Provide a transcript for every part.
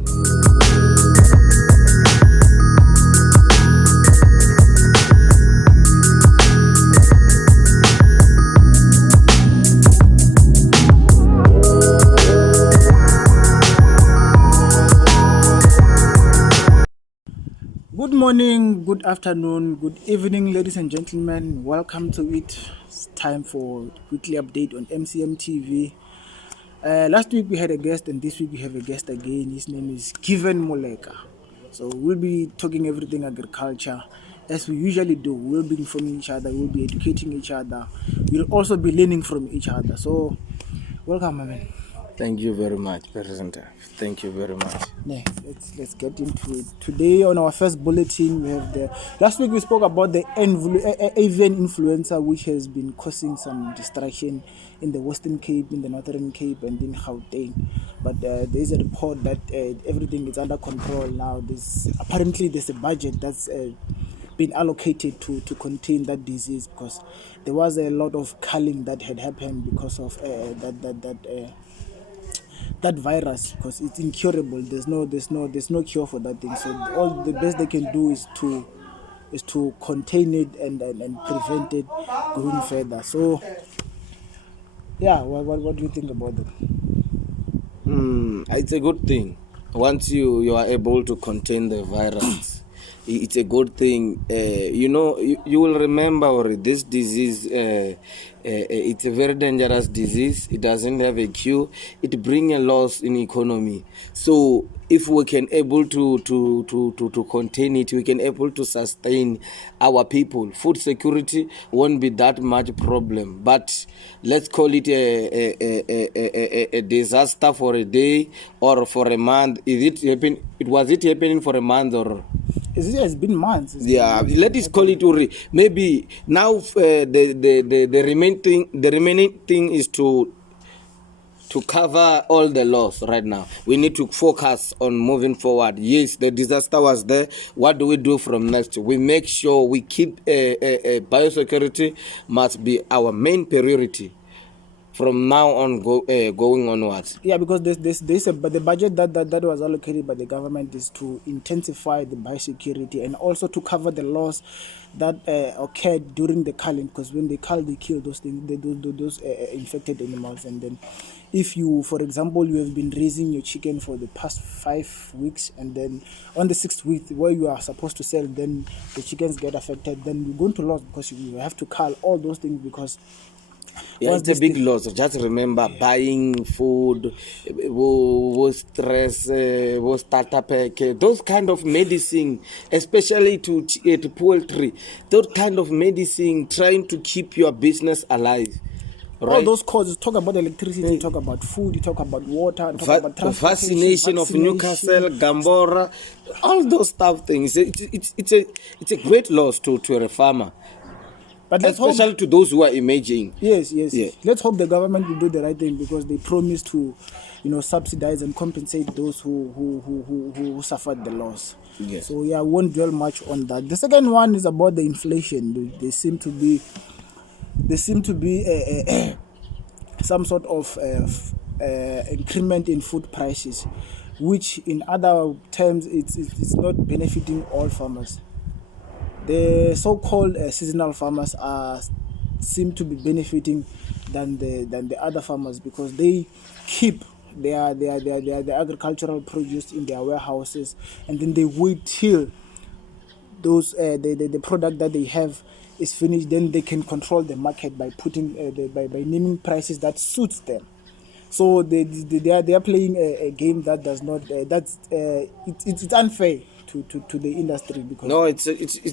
Good morning, good afternoon, good evening, ladies and gentlemen. Welcome to it. It's time for weekly update on MCM TV. Last week we had a guest, and this week we have a guest again. His name is Given Moleka. So we'll be talking everything agriculture, as we usually do. We'll be informing each other, we'll be educating each other. We'll also be learning from each other. So, welcome, my man. Thank you very much, Presenter. Thank you very much. Yeah, let's get into it. Today on our first bulletin, we have the... Last week we spoke about the Avian Influnza, which has been causing some distraction in the Western Cape, in the Northern Cape, and in Gauteng. But there is a report that everything is under control now. Apparently there's a budget that's been allocated to contain that disease, because there was a lot of culling that had happened because of that virus, because it's incurable. There's no cure for that thing. So all the best they can do is to contain it and prevent it going further. So yeah, what do you think about that? It's a good thing. Once you are able to contain the virus, it's a good thing. You will remember this disease. It's a very dangerous disease. It doesn't have a cure. It brings a loss in economy. So if we can able to contain it, we can able to sustain our people. Food security won't be that much problem. But let's call it a disaster for a day or for a month. Was it happening for a month or? It has been months. Let us call it Uri. Maybe now the remaining thing is to cover all the loss right now. We need to focus on moving forward. Yes, the disaster was there. What do we do from next? We make sure we keep biosecurity must be our main priority from now on going onwards. Yeah, because the budget that was allocated by the government is to intensify the biosecurity and also to cover the loss that occurred during the culling, because when they cull, they kill those things, those infected animals. And then if you, for example, you have been raising your chicken for the past 5 weeks, and then on the 6th week where you are supposed to sell, then the chickens get affected, then you're going to lose, because you have to cull all those things, because it's a big loss. Just remember, buying food, stress, starter pack, those kind of medicine, especially to poultry, those kind of medicine, trying to keep your business alive. Right? All those causes. Talk about electricity, talk about food, you talk about water, talk about vaccination of Newcastle, Gambora, all those stuff things. It's a great loss to a farmer. But especially to those who are emerging. Yes. Yeah. Let's hope the government will do the right thing, because they promise to, subsidize and compensate those who suffered the loss. Yes. So I won't dwell much on that. The second one is about the inflation. There seem to be some sort of increment in food prices, which in other terms it's not benefiting all farmers. The so-called seasonal farmers seem to be benefiting than the other farmers, because they keep their agricultural produce in their warehouses, and then they wait till those the product that they have is finished. Then they can control the market by putting by naming prices that suits them. So they are playing a game that does not it's unfair to the industry, because no, it's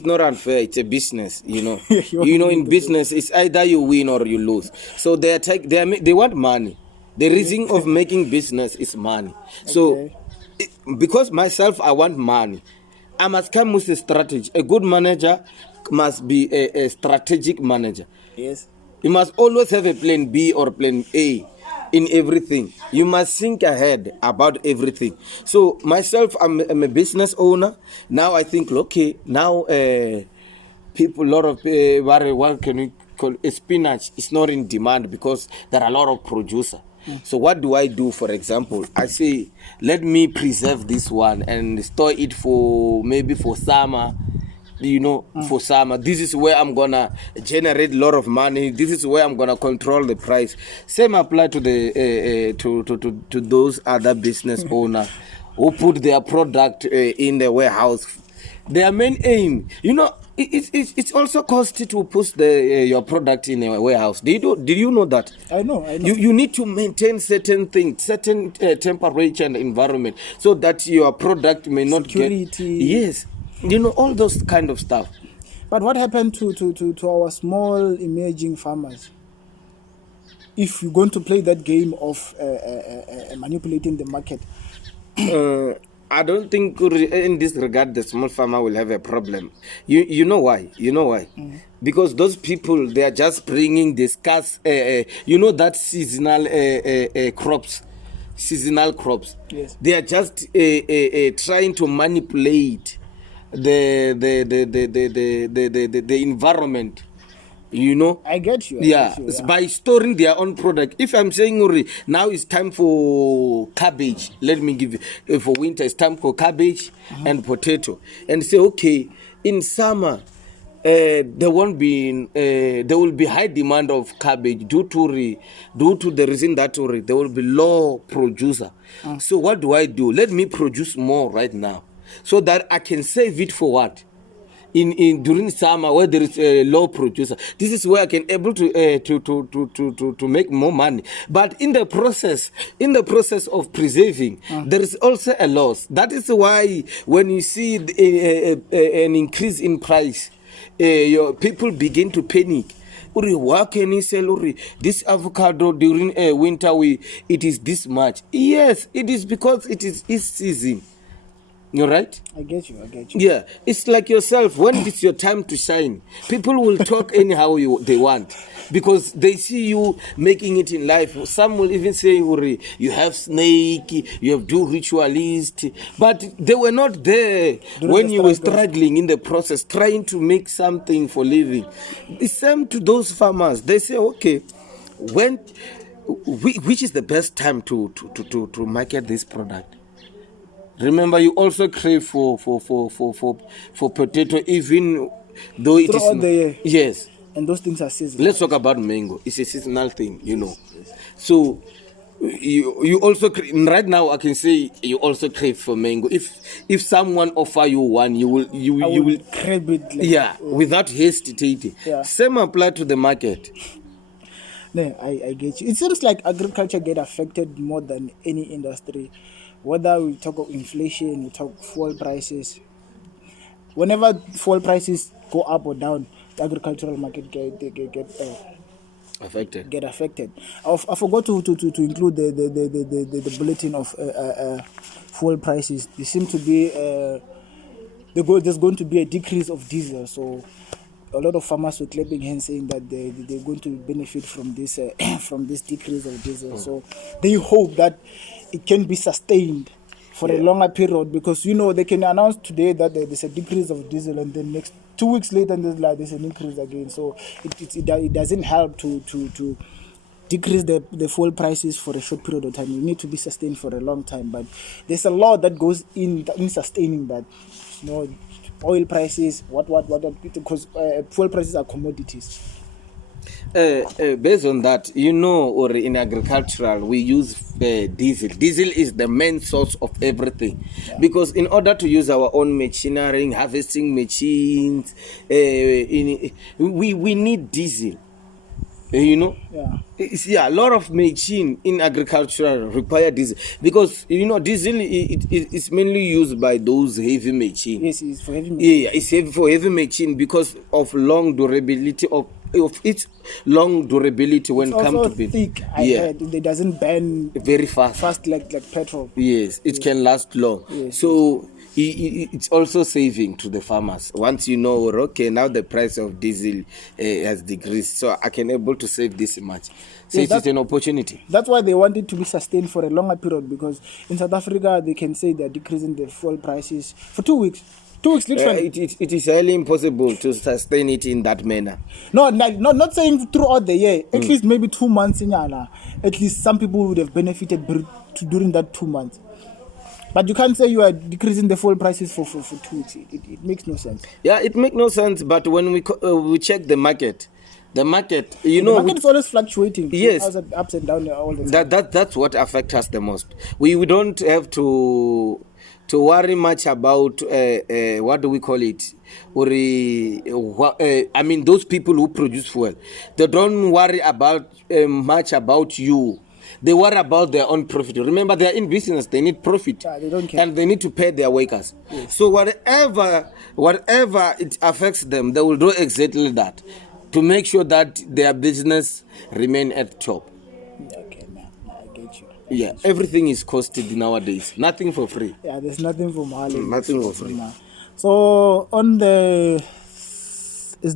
not unfair. It's a business, in business it's either you win or you lose. So they want money. The reason of making business is money. So because myself, I want money, I must come with a strategy. A good manager must be a strategic manager. Yes, you must always have a plan B or plan A in everything. You must think ahead about everything. So myself, I'm a business owner. Now I think, okay, now people, a lot of what can we call spinach is not in demand, because there are a lot of producers. So what do I do? For example, I say, let me preserve this one and store it for maybe for summer. For summer, this is where I'm gonna generate a lot of money. This is where I'm gonna control the price. Same apply to the to those other business owner who put their product in the warehouse. Their main aim, it's also costly to put your product in a warehouse. Did you know that? I know. You need to maintain certain things, certain temperature and environment, so that your product may not Security. get. Yes. All those kind of stuff. But what happened to our small emerging farmers? If you're going to play that game of manipulating the market, I don't think in this regard the small farmer will have a problem. You know why? Because those people, they are just bringing the scarce, that seasonal crops. Yes. They are just trying to manipulate the environment. I get you. By storing their own product. If I'm saying now it's time for cabbage, let me give you, for winter it's time for cabbage and potato, and say, okay, in summer there will be high demand of cabbage due to the reason that there will be low producer. So what do? Let me produce more right now, so that I can save it for what? In during summer, where there is a low producer. This is where I can able to make more money. But in the process of preserving, there is also a loss. That is why when you see an increase in price, your people begin to panic. What can you sell? This avocado during winter it is this much. Yes, it is because it is season. You're right? I get you. Yeah, it's like yourself. When it's your time to shine, people will talk anyhow they want, because they see you making it in life. Some will even say, you have snake, you have do ritualist, but they were not there when you were struggling in the process, trying to make something for living. The same to those farmers. They say, okay, which is the best time to market this product? Remember, you also crave for potato, even though it throughout is the year. Yes. And those things are seasonal. Let's talk about mango. It's a seasonal thing, So you also right now I can say you also crave for mango. If someone offer you one, you will crave it. Without hesitating. Yeah. Same apply to the market. No, I get you. It seems like agriculture get affected more than any industry. Whether we talk of inflation, we talk fuel prices. Whenever fuel prices go up or down, the agricultural market get affected. I forgot to include the bulletin of fuel prices. There seem to be there's going to be a decrease of diesel. So a lot of farmers were clapping hands, saying that they're going to benefit from this from this decrease of diesel. So they hope that it can be sustained for a longer period, because they can announce today that there's a decrease of diesel, and then next 2 weeks later there's an increase again. So it doesn't help to decrease the fuel prices for a short period of time. You need to be sustained for a long time, but there's a lot that goes in sustaining that. Oil prices, what because fuel prices are commodities. Based on that, or in agricultural, we use diesel. Diesel is the main source of everything, because in order to use our own machinery, harvesting machines, we need diesel. A lot of machine in agriculture require diesel, because diesel is mainly used by those heavy machine. Yes, it's for heavy machine. Yeah, it's heavy for heavy machine because of long durability of its long durability when it's come to be thick. It doesn't burn very fast like petrol. Yes, it can last long. So it's also saving to the farmers. Once you know, okay, now the price of diesel has decreased, so I can able to save this much. So Yes, it's an opportunity. That's why they want it to be sustained for a longer period, because in South Africa they can say they're decreasing the fuel prices for 2 weeks. 2 weeks literally. It is highly impossible to sustain it in that manner. No, not saying throughout the year. At least maybe 2 months in Yana. At least some people would have benefited during that 2 months. But you can't say you are decreasing the fuel prices for 2 weeks. It makes no sense. Yeah, it makes no sense. But when we check the market, the market is always fluctuating. Yes, ups and down all the time. That's what affects us the most. We don't have to worry much about what do we call it? I mean, those people who produce fuel, they don't worry about much about you. They worry about their own profit. Remember, they are in business. They need profit, they don't care. and they need to pay their workers. Yes. So whatever it affects them, they will do exactly that to make sure that their business remain at top. Okay, man, I get you. Yeah, everything is costed nowadays. Nothing for free. Yeah, there's nothing for Mali. Nothing for free. So on the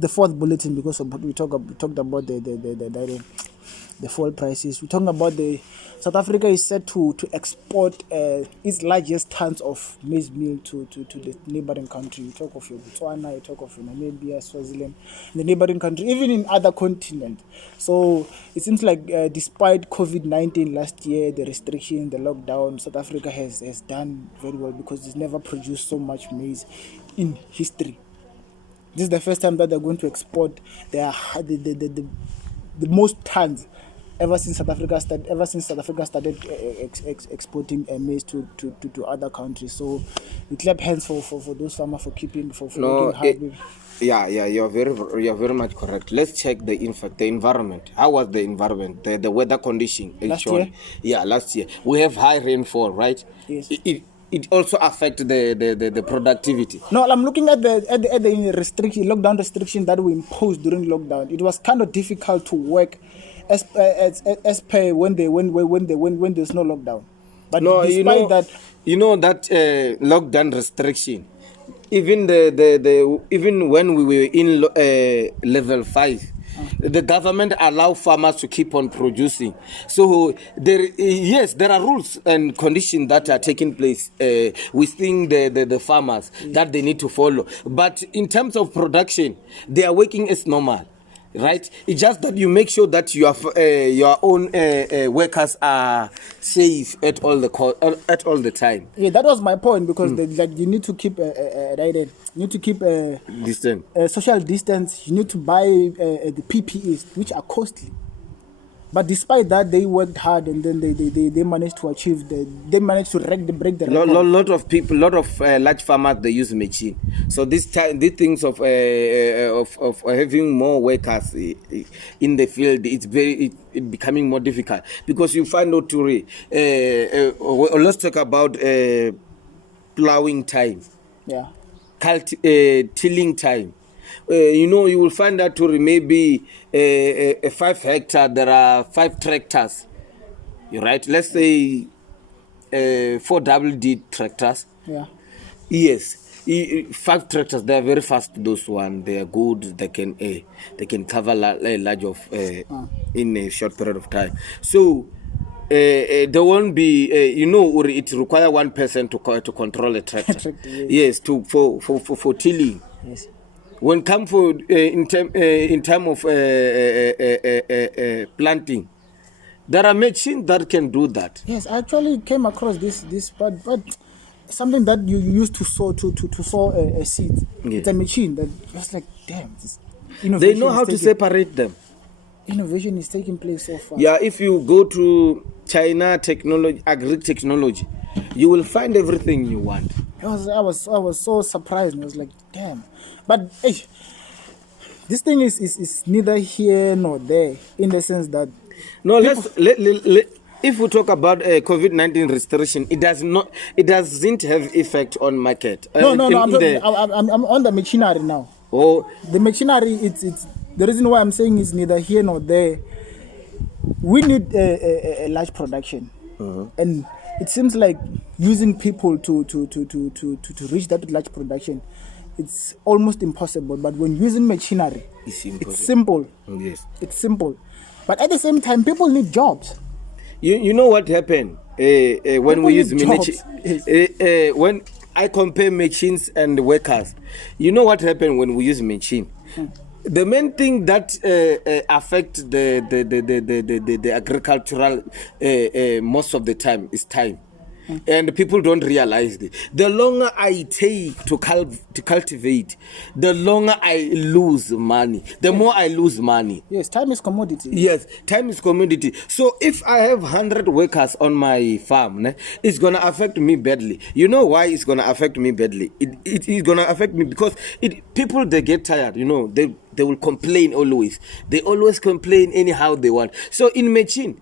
fourth bulletin, because we talked about the fuel prices. We're talking about South Africa is set to export its largest tons of maize meal to the neighboring country. You talk of your Botswana, you talk of your Namibia, Swaziland, the neighboring country, even in other continents. So it seems like despite COVID-19 last year, the restriction, the lockdown, South Africa has done very well, because it's never produced so much maize in history. This is the first time that they're going to export the most tons ever since South Africa started exporting maize to other countries. So we clap hands for those farmers for working hard. You're very much correct. Let's check the environment. How was the environment? The weather condition actually? Last year we have high rainfall, right? Yes. It also affects the productivity. No, I'm looking at the lockdown restriction that we imposed during lockdown. It was kind of difficult to work as per when there's no lockdown. But no, despite that lockdown restriction, even even when we were in level 5. The government allow farmers to keep on producing. So there are rules and conditions that are taking place within the farmers that they need to follow. But in terms of production, they are working as normal, right? It's just that you make sure that your own workers are safe at all the time. Yeah, that was my point, because you need to keep distance, social distance. You need to buy the PPEs, which are costly. But despite that, they worked hard, and then they managed to achieve break the record. Lot of large farmers, they use machine. So these things of having more workers in the field, it's becoming more difficult, because you find out let's talk about plowing time. Yeah. Tilling time. You will find that maybe a 5 hectare, there are 5 tractors. You're right. Let's say 4 WD tractors. Yeah. Yes. 5 tractors. They are very fast. Those ones, they are good. They can cover a large of in a short period of time. So there won't be it requires one person to control a tractor. Yes, for tilling. Yes. When come for in term of planting, there are machines that can do that. Yes, I actually came across this but something that you used to sow a seed. Yeah. It's a machine that just like damn. They know how to separate them. Innovation is taking place so far. Yeah, if you go to China technology, agri technology, you will find everything you want. I was so surprised. I was like, damn. But this thing is neither here nor there, in the sense that if we talk about COVID-19 restriction, it doesn't have effect on market. I'm on the machinery now. Oh, the machinery, it's the reason why I'm saying it's neither here nor there. We need a large production, and it seems like using people to reach that large production, it's almost impossible. But when using machinery, it's simple. Yes. It's simple. But at the same time, people need jobs. You know what happened when we use machines? When I compare machines and workers, you know what happened when we use machine? The main thing that affect the agricultural most of the time is time. And people don't realize it. The longer I take to cultivate, the longer I lose money. The more I lose money. Yes, time is commodity. Yes, time is commodity. So if I have 100 workers on my farm, it's gonna affect me badly. You know why it's gonna affect me badly? It is gonna affect me because people, they get tired. You know, they will complain always. They always complain anyhow they want. So in machine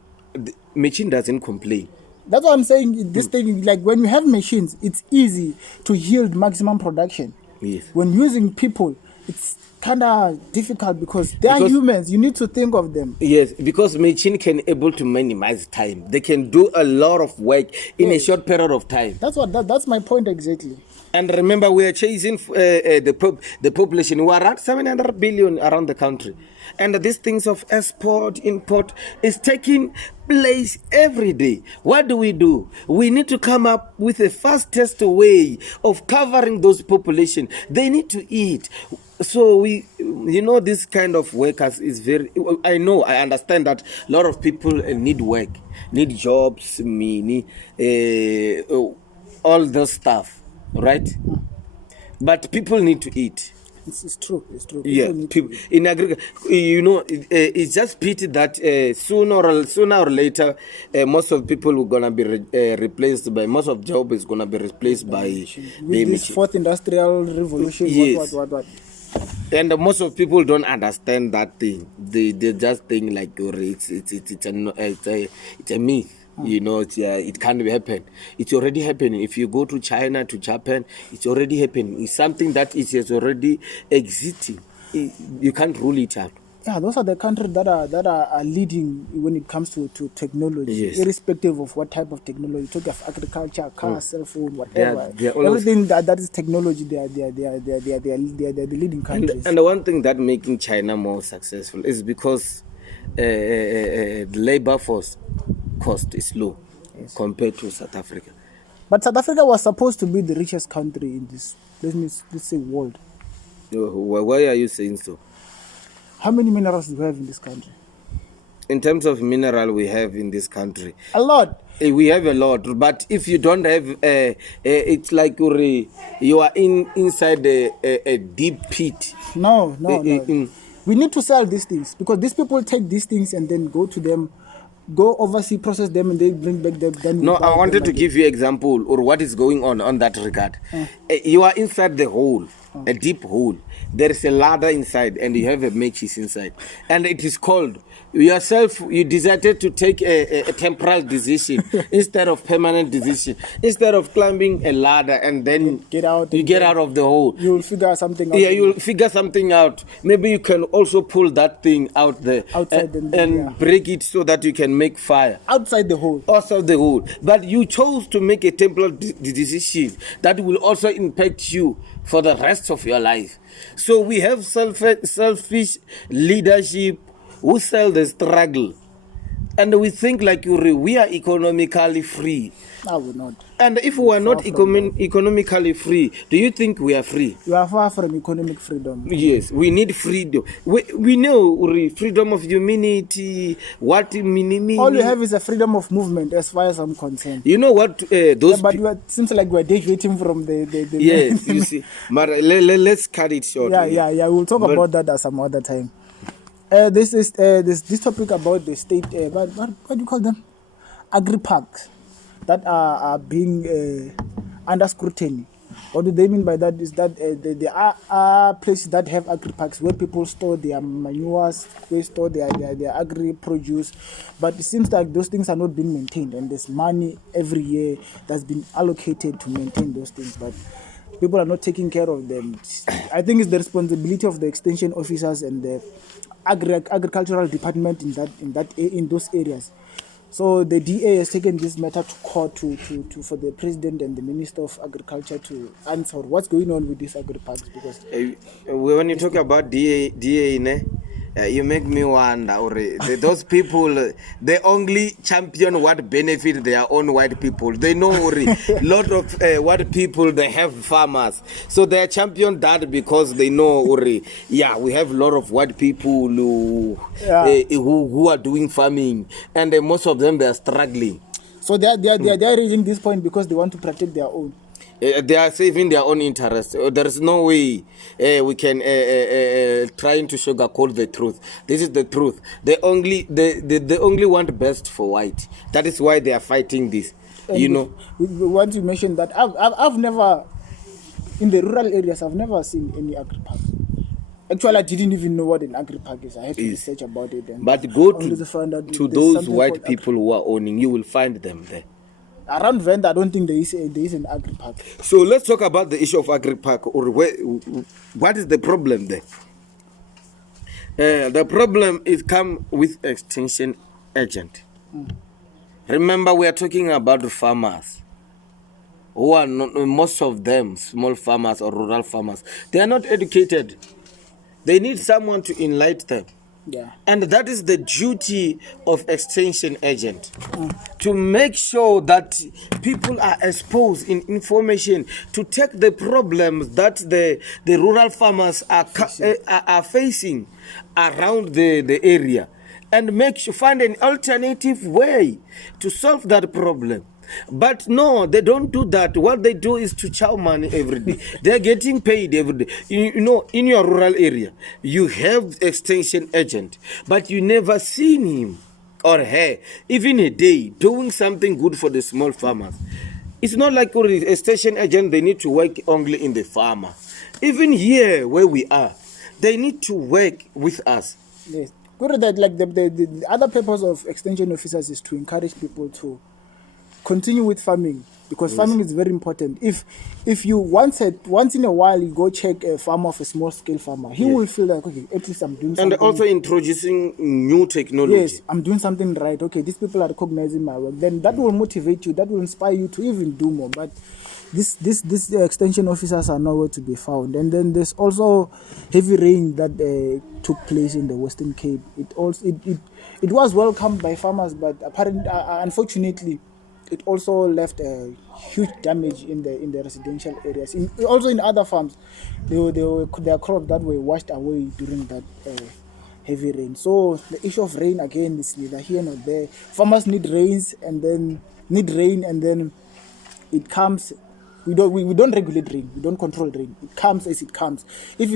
doesn't complain. That's what I'm saying. This thing, like when you have machines, it's easy to yield maximum production. Yes. When using people, it's kind of difficult because they are humans. You need to think of them. Yes, because machine can able to minimize time. They can do a lot of work in a short period of time. That's my point exactly. And remember, we are chasing the population. We are around 700 billion around the country. And these things of export, import is taking place every day. What do? We need to come up with the fastest way of covering those population. They need to eat. So this kind of workers is very, I understand that a lot of people need work, need jobs, all those stuff. Right, but people need to eat. It's true. Yeah, people in agriculture, it's just pity that sooner or later, most of people are gonna be replaced by most of job is gonna be replaced by the this fourth industrial revolution. Yes. What. And most of people don't understand that thing. They just think like it's a myth. It can't happen. It's already happening. If you go to China, to Japan, it's already happening. It's something that is already existing. You can't rule it out. Yeah, those are the countries that are leading when it comes to technology, yes. Irrespective of what type of technology. Talk of agriculture, cars, cell phone, whatever. They are everything that is technology. They are the leading countries. And the one thing that making China more successful is because the labor force cost is low compared to South Africa. But South Africa was supposed to be the richest country in this, let's say, world. Why are you saying so? How many minerals do we have in this country? In terms of mineral we have in this country, a lot. We have a lot, but if you don't have, it's like you are inside a deep pit. No. We need to sell these things because these people take these things and then go overseas, process them, and they bring back them. No, I wanted to give you example or what is going on that regard. You are inside the hole, a deep hole. There is a ladder inside, and you have a matches inside, and it is cold. Yourself, you decided to take a temporal decision instead of permanent decision. Instead of climbing a ladder and then get out of the hole. You'll figure something out. Yeah, you'll figure something out. Maybe you can also pull that thing out there outside and break it so that you can make fire. Outside the hole. Outside the hole. But you chose to make a temporal decision that will also impact you for the rest of your life. So we have selfish leadership who sell the struggle, and we think like we are economically free. I would not. And if we are not economically free, do you think we are free? You are far from economic freedom. Yes, we need freedom. We know freedom of humanity. What meaning? All you have is a freedom of movement, as far as I'm concerned. You know what those? But it seems like we're deviating from the yes, you see. But let's cut it short. Yeah. We'll talk about that at some other time. This is this topic about the state. What do you call them? Agri parks that are being under scrutiny. What do they mean by that? Is that there are places that have agri parks where people store their manures, they store their agri produce, but it seems like those things are not being maintained, and there's money every year that's been allocated to maintain those things, but people are not taking care of them. I think it's the responsibility of the extension officers and the agricultural department in those areas So the DA has taken this matter to court to for the president and the Minister of Agriculture to answer what's going on with these agri parks, because when you talk about DA, you make me wonder, those people, they only champion what benefit their own white people. They know lot of white people, they have farmers. So they champion that because they know, we have a lot of white people who are doing farming, and most of them, they are struggling. So they are raising this point because they want to protect their own. They are saving their own interest. There is no way we can trying to sugarcoat the truth. This is the truth. They only want best for white. That is why they are fighting this. And once you mentioned that, I've never, in the rural areas, I've never seen any agri park. Actually, I didn't even know what an agri park is. I had to research about it. But go to those white people who are owning. You will find them there. Around Venda, I don't think there is an agri park. So let's talk about the issue of agri park, or what is the problem there? The problem is come with extension agent. Remember, we are talking about farmers who are not, most of them small farmers or rural farmers. They are not educated. They need someone to enlighten them. Yeah. And that is the duty of extension agent, to make sure that people are exposed in information, to take the problems that the rural farmers are facing around the area, and find an alternative way to solve that problem. But no, they don't do that. What they do is to chow money every day. They're getting paid every day. In your rural area, you have extension agent, but you never seen him or her, even a day, doing something good for the small farmers. It's not like a extension agent, they need to work only in the farmer. Even here where we are, they need to work with us. Yes. That, like the other purpose of extension officers is to encourage people to continue with farming, because farming is very important. If you once in a while you go check a farmer of a small scale farmer, he will feel like, okay, at least I'm doing something. And also introducing new technology. Yes, I'm doing something right. Okay, these people are recognizing my work. Then that will motivate you. That will inspire you to even do more. But these extension officers are nowhere to be found. And then there's also heavy rain that took place in the Western Cape. It was welcomed by farmers, but apparently, unfortunately, it also left a huge damage in the residential areas. Also in other farms, there are crops that were washed away during that heavy rain. So the issue of rain again is neither here nor there. Farmers need rain, and then it comes. We don't regulate rain. We don't control rain. It comes as it comes. If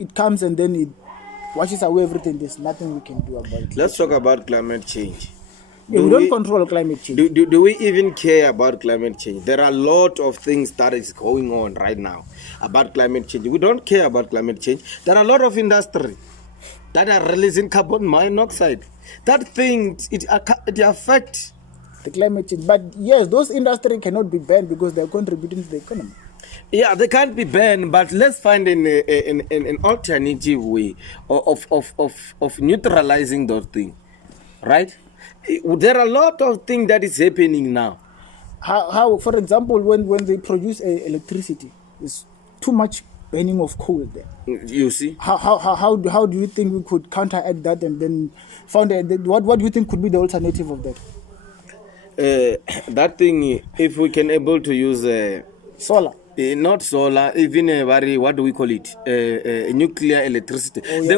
it comes and then it washes away everything, there's nothing we can do about it. Let's talk about climate change. We don't control climate change. Do we even care about climate change? There are a lot of things that is going on right now about climate change. We don't care about climate change. There are a lot of industry that are releasing carbon monoxide. That thing, it affects the climate change. But yes, those industries cannot be banned because they're contributing to the economy. Yeah, they can't be banned, but let's find an alternative way of neutralizing those things, right? There are a lot of things that is happening now. How for example, when they produce electricity, there's too much burning of coal there. You see? How do you think we could counteract that, and then found what do you think could be the alternative of that? That thing, if we can able to use solar. Not solar, even what do we call it? Nuclear electricity. Oh, yeah,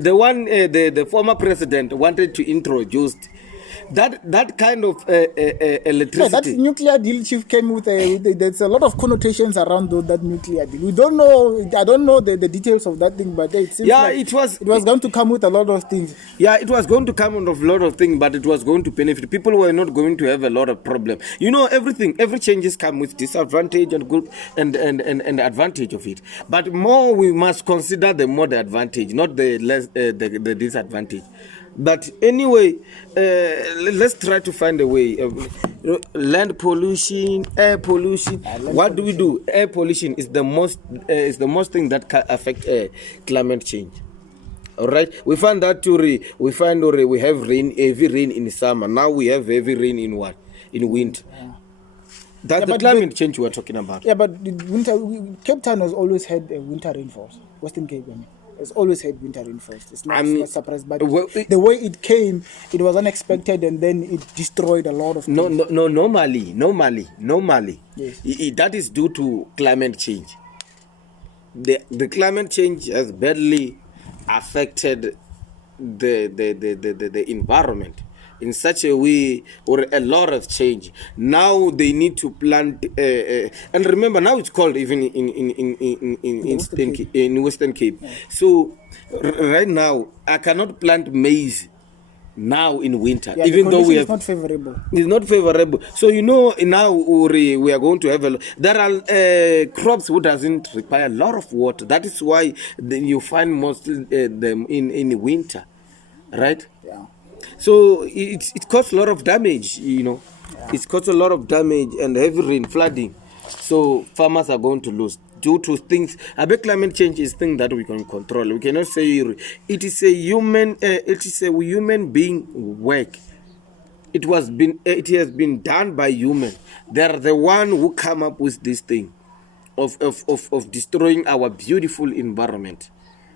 the one the former president wanted to introduce that kind of electricity. Yeah, that nuclear deal chief came with there's a lot of connotations around that nuclear deal. We don't know. I don't know the details of that thing, but it seems like it was going to come with a lot of things. Yeah, it was going to come with a lot of things, but it was going to benefit. People were not going to have a lot of problem. You know, every changes come with disadvantage and good and advantage of it. But more we must consider the more the advantage, not the less the disadvantage. But anyway, let's try to find a way. Land pollution, air pollution. What do we do? Air pollution is the most thing that can affect climate change. All right, we find that we have heavy rain in summer. Now we have heavy rain in what? In winter. Yeah. That's the climate change we are talking about. Yeah, but the Cape Town has always had winter rainfalls. Western Cape, I mean, has always had winter rainfalls. It's not, it's not surprised, but the way it came, it was unexpected, and then it destroyed a lot of things. Normally. Yes. That is due to climate change. The climate change has badly affected the environment in such a way, or a lot of change. Now they need to plant, and remember, now it's cold even in Western Cape. Yeah. So right now I cannot plant maize now in winter, yeah, even though it's not favorable. It's not favorable. So now we are going to have there are crops who doesn't require a lot of water. That is why you find mostly them in winter, right? Yeah. So it causes a lot of damage. Yeah. It's caused a lot of damage and heavy rain, flooding. So farmers are going to lose due to things. I bet climate change is thing that we can control. We cannot say it is a human being work. It has been done by human. They're the one who come up with this thing of destroying our beautiful environment,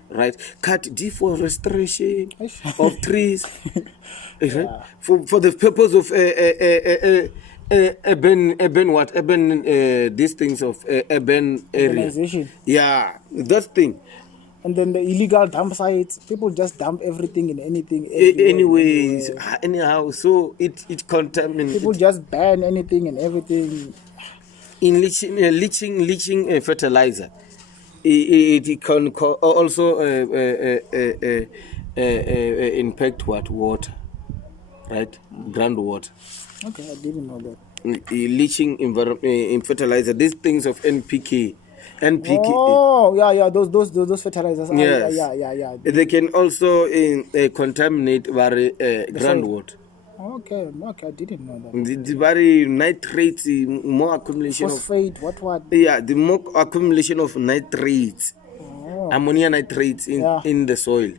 right? Cut deforestation of trees, right? For the purpose of urban these things of urban area. Yeah, that thing. And then the illegal dump sites, people just dump everything in anything. Anyways, anyhow, so it contaminates. People just ban anything and everything. In leaching fertilizer, it can also impact water, right? Groundwater. Okay, I didn't know that. Leaching in fertilizer, these things of NPK. Oh, yeah, those fertilizers. Yes. Yeah. They can also contaminate groundwater. Okay, I didn't know that. The very nitrates, more accumulation phosphate, of what? Yeah, the more accumulation of nitrates, ammonia nitrates in the soil,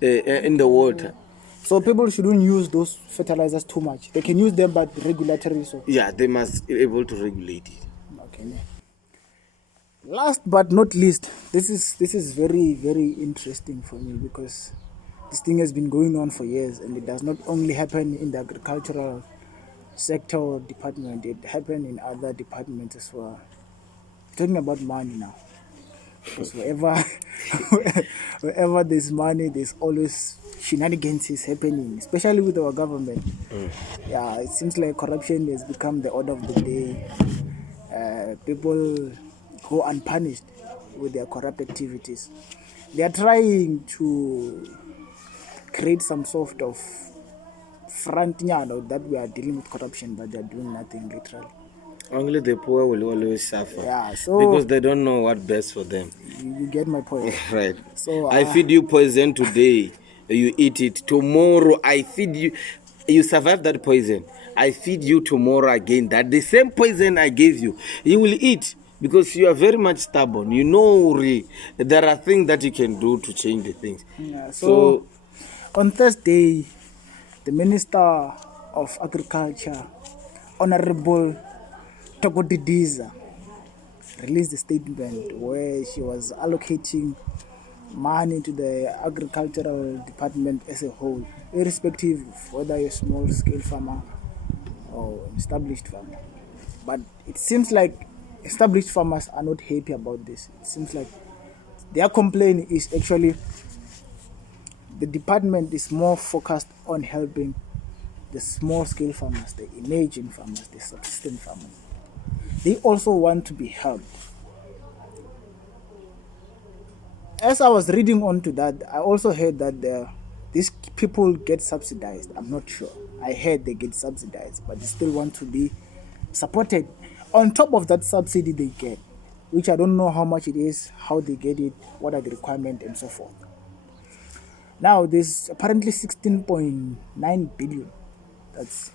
in the water. So people shouldn't use those fertilizers too much. They can use them, but regulatory. So yeah, they must be able to regulate it. Okay. Last but not least, this is very, very interesting for me, because this thing has been going on for years, and it does not only happen in the agricultural sector or department, it happens in other departments as well. We're talking about money now, because wherever there's money, there's always shenanigans is happening, especially with our government. Yeah, it seems like corruption has become the order of the day. People go unpunished with their corrupt activities. They are trying to create some sort of front that we are dealing with corruption, but they are doing nothing literally. Only the poor will always suffer. Yeah, so because they don't know what best for them. You get my point. Right. So I feed you poison today, you eat it. Tomorrow I feed you. You survive that poison. I feed you tomorrow again. That the same poison I gave you, you will eat. Because you are very much stubborn. There are things that you can do to change the things. Yeah, so on Thursday, the Minister of Agriculture, Honorable Thoko Didiza, released a statement where she was allocating money to the agricultural department as a whole, irrespective of whether you're a small-scale farmer or established farmer. But it seems like established farmers are not happy about this. It seems like their complaint is actually the department is more focused on helping the small-scale farmers, the emerging farmers, the subsistence farmers. They also want to be helped. As I was reading on to that, I also heard that these people get subsidized. I'm not sure. I heard they get subsidized, but they still want to be supported. On top of that subsidy they get, which I don't know how much it is, how they get it, what are the requirements, and so forth. Now, there's apparently 16.9 billion that's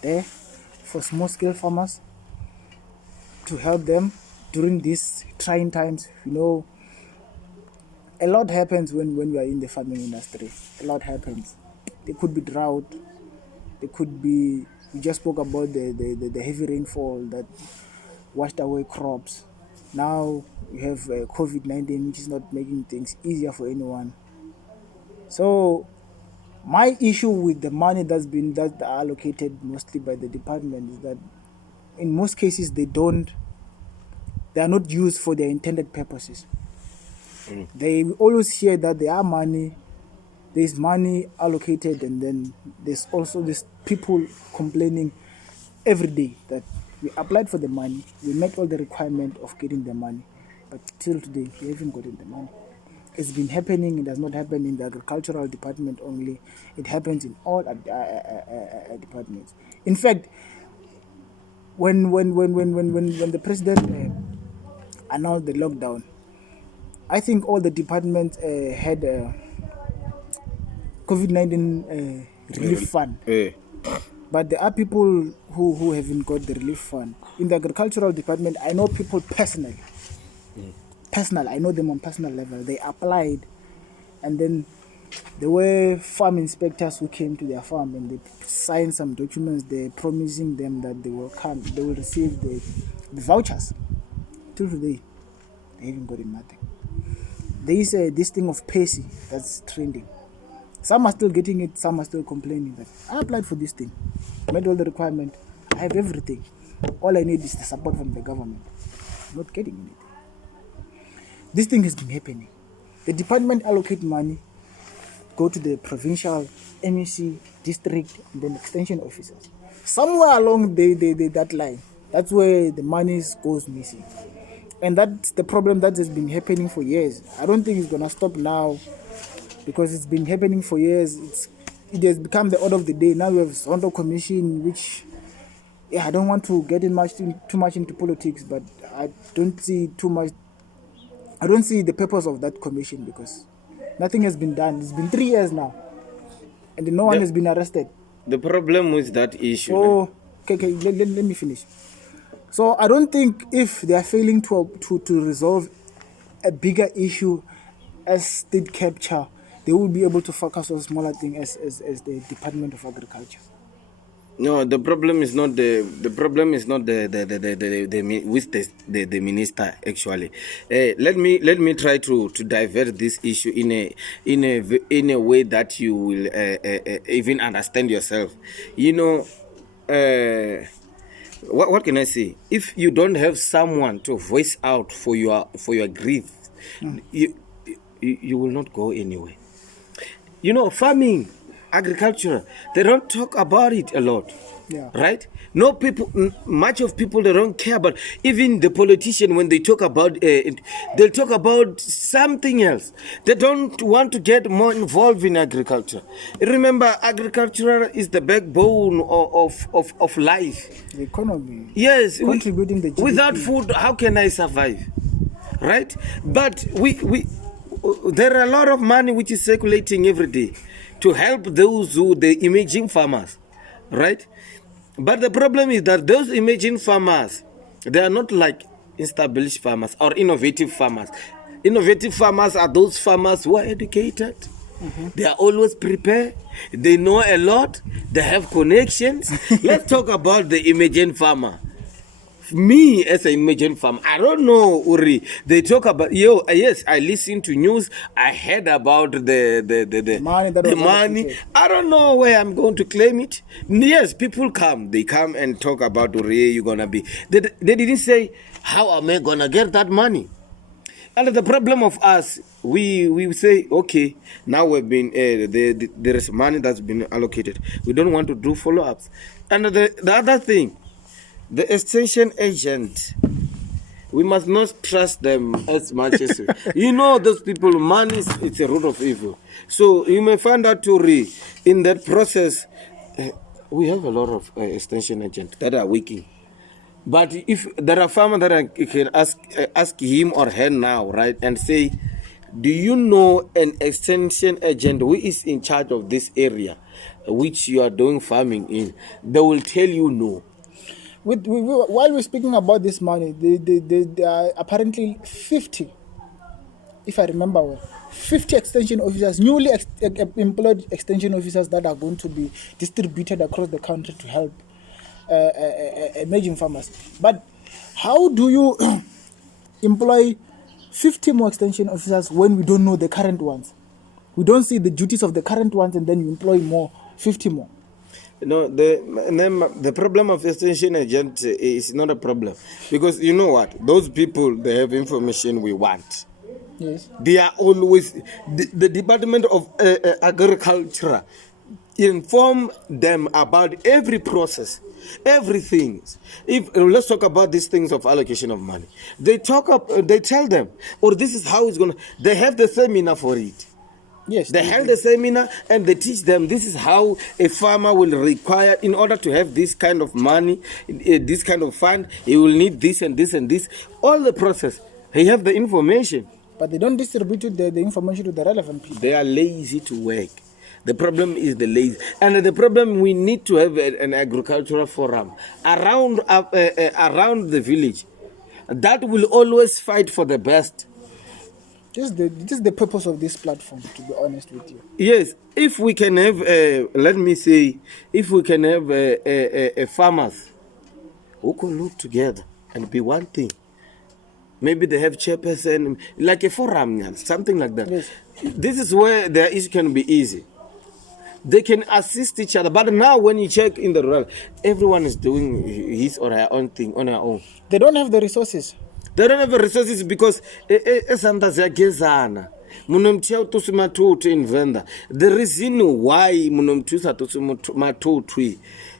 there for small-scale farmers to help them during these trying times. a lot happens when you are in the farming industry. A lot happens. There could be drought. There could be, we just spoke about the heavy rainfall that washed away crops. Now you have COVID-19, which is not making things easier for anyone. So my issue with the money that's allocated mostly by the department is that in most cases they are not used for their intended purposes. They always hear that there's money allocated, and then there's also these people complaining every day that we applied for the money, we met all the requirement of getting the money, but till today we haven't gotten the money. It's been happening. It does not happen in the agricultural department only. It happens in all departments. In fact, when the president announced the lockdown, I think all the departments had a COVID-19 relief fund. But there are people who haven't got the relief fund. In the agricultural department, I know people personally. I know them on personal level. They applied, and then there were farm inspectors who came to their farm and they signed some documents. They're promising them that they will receive the vouchers. Till today, they haven't gotten nothing. There is this thing of PACY that's trending. Some are still getting it, some are still complaining that I applied for this thing, met all the requirement, I have everything. All I need is the support from the government. I'm not getting anything. This thing has been happening. The department allocate money, go to the provincial, MEC, district, and then extension officers. Somewhere along that line, that's where the money goes missing. And that's the problem that has been happening for years. I don't think it's going to stop now, because it's been happening for years. It has become the order of the day. Now we have Zondo Commission, which, I don't want to get too much into politics, but I don't see the purpose of that commission, because nothing has been done. It's been 3 years now, and no one has been arrested. The problem with that issue. Oh, okay, let me finish. So I don't think if they are failing to resolve a bigger issue as state capture, they will be able to focus on smaller things as the Department of Agriculture. No, the problem is not the minister actually. Let me try to divert this issue in a way that you will even understand yourself. You know, what can I say? If you don't have someone to voice out for your grief, you will not go anywhere. You know, farming, agriculture, they don't talk about it a lot. Right? No people, much of people, they don't care about. Even the politician, when they talk about it, they'll talk about something else. They don't want to get more involved in agriculture. Remember, agriculture is the backbone of life. The economy. Yes, contributing the GDP. Without food, how can I survive? Right? But there are a lot of money which is circulating every day to help the emerging farmers, right? But the problem is that those emerging farmers, they are not like established farmers or innovative farmers. Innovative farmers are those farmers who are educated. They are always prepared. They know a lot. They have connections. Let's talk about the emerging farmer. Me as an emergent farmer, I don't know, Uri. They talk about yes, I listen to news. I heard about the money. I don't know where I'm going to claim it. Yes, people come. They come and talk about Uri. You're gonna be. They didn't say how am I gonna get that money. And the problem of us, we say, okay, now we've been there is money that's been allocated. We don't want to do follow-ups. And the other thing. The extension agent, we must not trust them as much as you know those people. Money it's a root of evil. So you may find out in that process. We have a lot of extension agents that are working, but if there are farmers that can ask him or her now, right, and say, do you know an extension agent who is in charge of this area, which you are doing farming in? They will tell you no. While we're speaking about this money, there are apparently 50 if I remember well, 50 extension officers, newly employed extension officers that are going to be distributed across the country to help emerging farmers. But how do you employ 50 more extension officers when we don't know the current ones? We don't see the duties of the current ones, and then you employ 50 more. No, the problem of extension agent is not a problem, because you know what, those people, they have information we want. Yes. They are always the Department of Agriculture inform them about every process, everything. If let's talk about these things of allocation of money, they tell them, or this is how it's gonna. They have the seminar for it. Yes, they held a seminar and they teach them this is how a farmer will require in order to have this kind of money, this kind of fund. He will need this and this and this. All the process. They have the information. But they don't distribute the information to the relevant people. They are lazy to work. The problem is the lazy. And the problem, we need to have an agricultural forum around the village that will always fight for the best. This is the purpose of this platform, to be honest with you. Yes, if we can have, if we can have farmers who can look together and be one thing. Maybe they have chairperson, like a forum, something like that. Yes. This is where their issue can be easy. They can assist each other. But now when you check in the rural, everyone is doing his or her own thing on their own. They don't have the resources. They don't have the resources because the reason why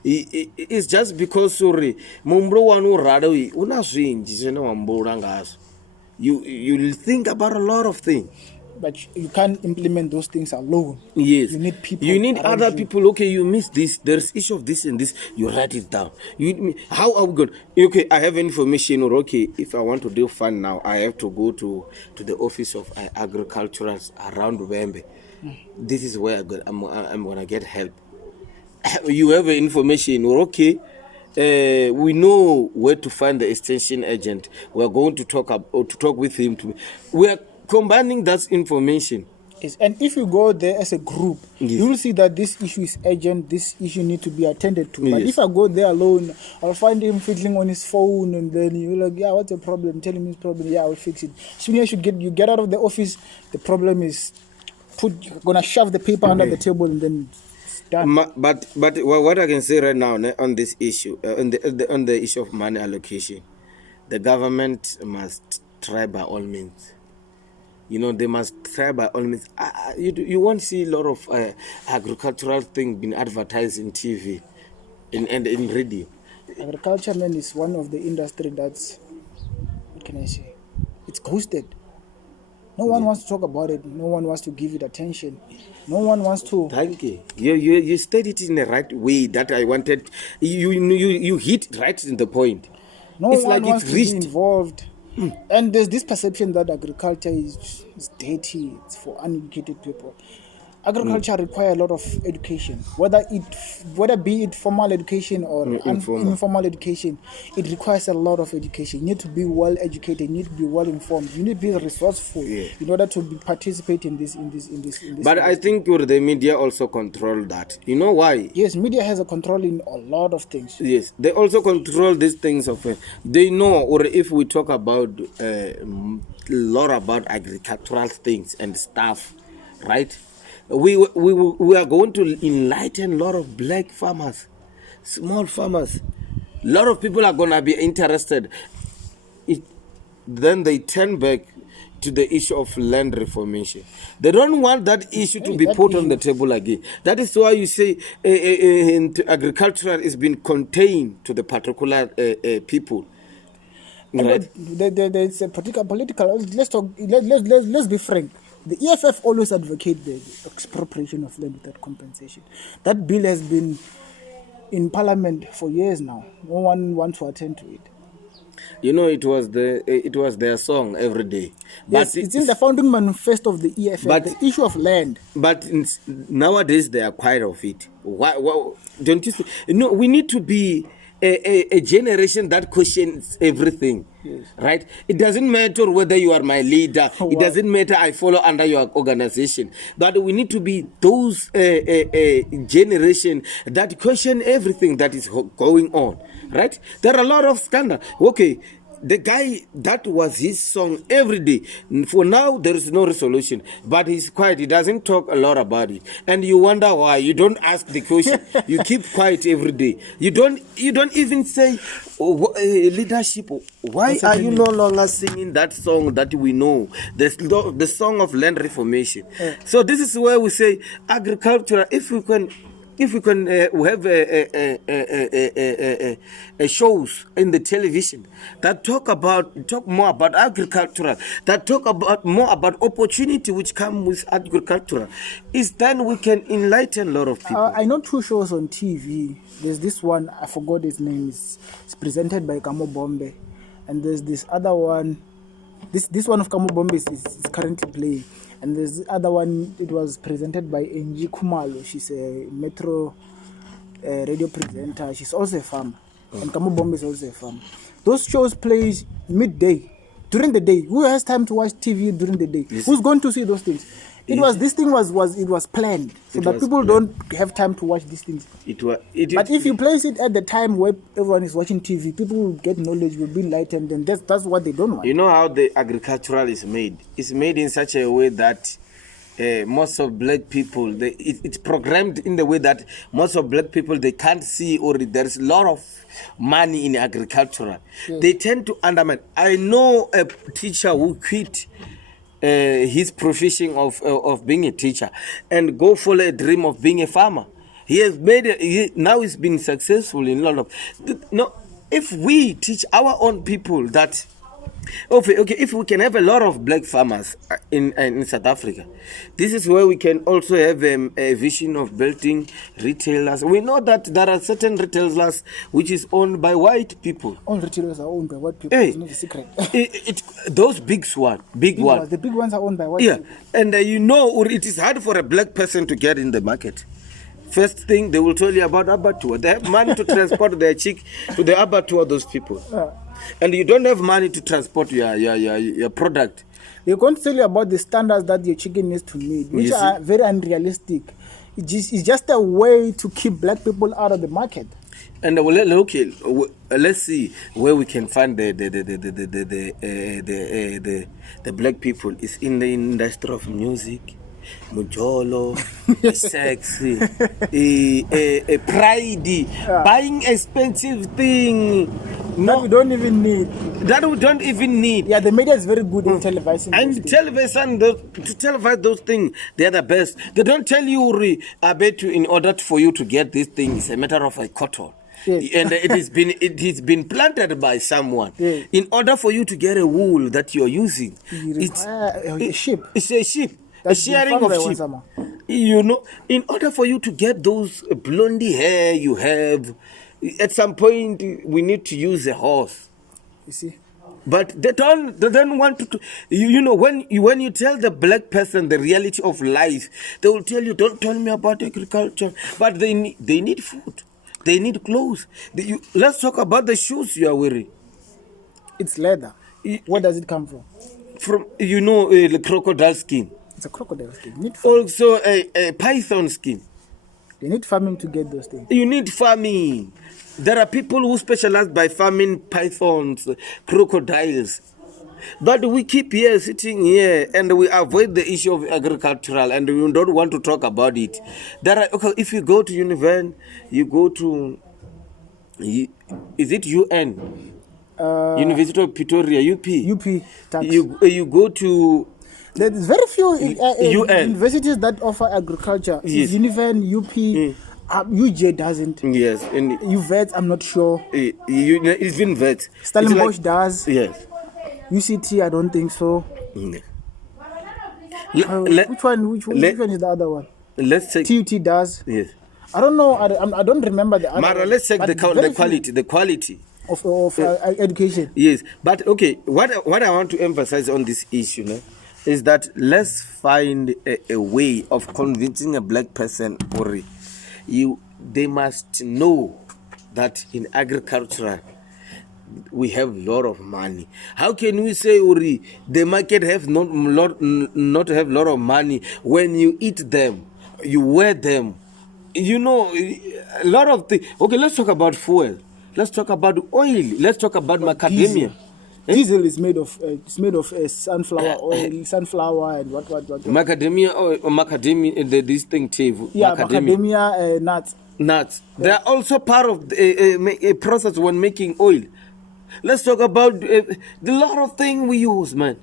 it's just because you think about a lot of things. But you can't implement those things alone. Yes. You need people. You need other people. Okay, you missed this. There's issue of this and this. You write it down. How are we going? Okay, I have information. Or okay, if I want to do fund now, I have to go to the office of agriculturals around Wembe. This is where I'm gonna get help. You have information. Or okay, we know where to find the extension agent. We're going to talk with him. We are combining that information. Yes, and if you go there as a group, yes, you will see that this issue is urgent, this issue needs to be attended to. But yes, if I go there alone, I'll find him fiddling on his phone, and then you're like, yeah, what's the problem? Tell him his problem. Yeah, I'll fix it. Soon as you get out of the office, the problem is gonna shove the paper under the table, and then it's done. But what I can say right now on this issue, on the issue of money allocation, the government must try by all means. You know, they must try by all means. You won't see a lot of agricultural things being advertised in TV and in radio. Agriculture, man, is one of the industry that's, what can I say? It's ghosted. No one wants to talk about it. No one wants to give it attention. No one wants to. Thank you. You stated it in the right way that I wanted. You hit right in the point. No one wants to be involved. And there's this perception that agriculture is dirty, it's for uneducated people. Agriculture requires a lot of education, whether be it formal education or informal education. It requires a lot of education. You need to be well educated. You need to be well informed. You need to be resourceful in order to participate in this. But I think the media also control that. You know why? Yes, media has a control in a lot of things. Yes, they also control these things of. They know, or if we talk about a lot about agricultural things and stuff, right? We are going to enlighten a lot of black farmers, small farmers. A lot of people are going to be interested. Then they turn back to the issue of land reformation. They don't want that issue to be put on the table again. That is why you say agriculture is being contained to the particular people. Right? There's a political. Let's be frank. The EFF always advocate the expropriation of land without compensation. That bill has been in Parliament for years now. No one wants to attend to it. You know, it was their song every day. Yes, it's in the founding manifesto of the EFF. But the issue of land. But nowadays they are quiet of it. Why don't you see? No, we need to be a generation that questions everything. Yes. Right? It doesn't matter whether you are my leader. Oh, It wow. doesn't matter I follow under your organization. But we need to be those generation that question everything that is going on. Right? There are a lot of scandals. Okay. The guy, that was his song every day. For now, there is no resolution. But he's quiet. He doesn't talk a lot about it. And you wonder why. You don't ask the question. You keep quiet every day. You don't even say, leadership, why are you no longer singing that song that we know? The song of land reformation. So this is where we say agriculture, if we can have shows in the television that talk more about agricultural, that talk about more about opportunity which come with agricultural, is then we can enlighten a lot of people. I know 2 shows on TV. There's this one, I forgot his name. It's presented by Kamo Bombe, and there's this other one. This one of Kamo Bombe is currently playing. And there's the other one, it was presented by Enji Kumalo. She's a metro radio presenter. She's also a farmer. And Kamo Bombe is also a farmer. Those shows play midday, during the day. Who has time to watch TV during the day? Yes. Who's going to see those things? This thing was planned, so that people don't have time to watch these things. But if you place it at the time where everyone is watching TV, people will get knowledge, will be enlightened, and that's what they don't want. You know how the agricultural is made? It's made in such a way that most of black people, it's programmed in the way that most of black people, they can't see, or there's a lot of money in agricultural. Yes. They tend to undermine. I know a teacher who quit his profession of being a teacher and go follow a dream of being a farmer. He has now he's been successful in a lot of. No, if we teach our own people that, okay, if we can have a lot of black farmers in South Africa, this is where we can also have a vision of building retailers. We know that there are certain retailers which is owned by white people. All retailers are owned by white people. It's not a secret. Those big ones. The big ones are owned by white people. And it is hard for a black person to get in the market. First thing, they will tell you about abattoir. They have money to transport their chick to the abattoir, those people. And you don't have money to transport your product. They're going to tell you about the standards that your chicken needs to meet, which are very unrealistic. It's just a way to keep black people out of the market. And let's see where we can find the black people. It's in the industry of music, mujolo, sexy, a pride, buying expensive thing. That we don't even need. Yeah, the media is very good in televising. And to televise those things, they are the best. They don't tell you, I bet you, in order for you to get this thing, it's a matter of a cotton. Yes. And it has been planted by someone. Yes. In order for you to get a wool that you're using, it's a sheep. It's a sheep. That's a shearing of sheep. In order for you to get those blondie hair you have, at some point we need to use a horse. You see. But they don't want to. When you tell the black person the reality of life, they will tell you, don't tell me about agriculture. But they need food. They need clothes. Let's talk about the shoes you are wearing. It's leather. Where does it come from? From the crocodile skin. It's a crocodile skin. Also a python skin. You need farming to get those things. You need farming. There are people who specialize by farming pythons, crocodiles. But we keep here, sitting here, and we avoid the issue of agricultural, and we don't want to talk about it. If you go to Univen, you go to, is it UN? University of Pretoria, UP. You go to... There's very few universities that offer agriculture. Yes. Univen, UP, UJ doesn't. Yes. And UVET, I'm not sure. It's been VET. Stellenbosch does. Yes. UCT, I don't think so. Yeah. Which one is the other one? Let's take TUT does. Yes. I don't know. I don't remember the other. Mara, let's check the quality of education. Yes, but okay. What I want to emphasize on this issue is that let's find a way of convincing a black person, or they must know that in agriculture we have a lot of money. How can we say, Uri, the market have not have a lot of money when you eat them, you wear them? You know, a lot of things. Okay, let's talk about fuel. Let's talk about oil. Let's talk about macadamia. Diesel is made of sunflower oil, sunflower and what. Macadamia oil, or macadamia, the distinctive. Yeah, macadamia nuts. Nuts. Yeah. They are also part of a process when making oil. Let's talk about the lot of things we use, man.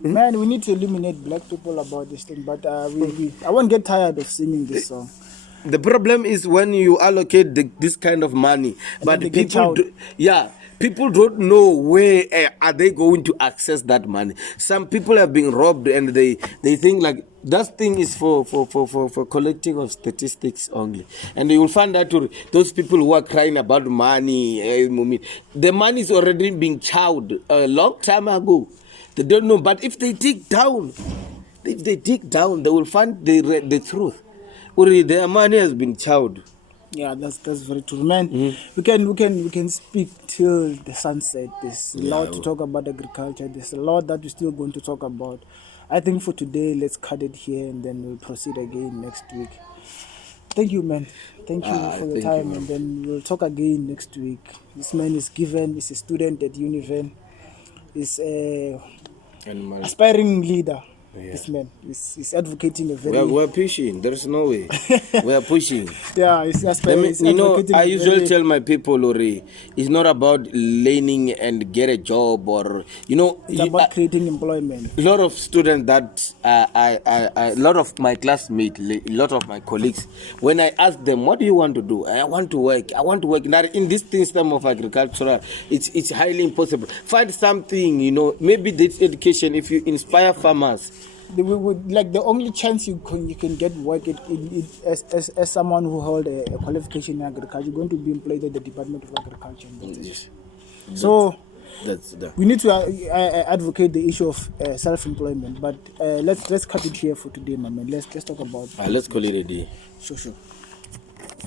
Man, we need to illuminate black people about this thing, but I won't get tired of singing this song. The problem is when you allocate this kind of money, but people don't know where are they going to access that money. Some people have been robbed, and they think like that thing is for collecting of statistics only. And you will find that those people who are crying about money, the money is already being chowed a long time ago. They don't know, but if they dig down, they will find the truth. Their money has been chowed. Yeah, that's very true, man. We can speak till the sunset. There's a lot to talk about agriculture. There's a lot that we're still going to talk about. I think for today, let's cut it here, and then we'll proceed again next week. Thank you, man. Thank you for your time, and then we'll talk again next week. This man is a student at Univen. He's a aspiring leader. Yeah. This man is advocating a very... We're pushing. There's no way. We are pushing. Yeah, it's advocating. I usually tell my people, Lori, it's not about learning and get a job, or it's about creating employment. A lot of students that a lot of my classmates, a lot of my colleagues, when I ask them, what do you want to do? I want to work. Now, in this system of agriculture, it's highly impossible. Find something, maybe this education, if you inspire farmers. The only chance you can get work as someone who hold a qualification in agriculture, you're going to be employed at the Department of Agriculture. Yes. So we need to advocate the issue of self-employment. But let's cut it here for today, my man. Let's talk about. Let's call it a day. Sure.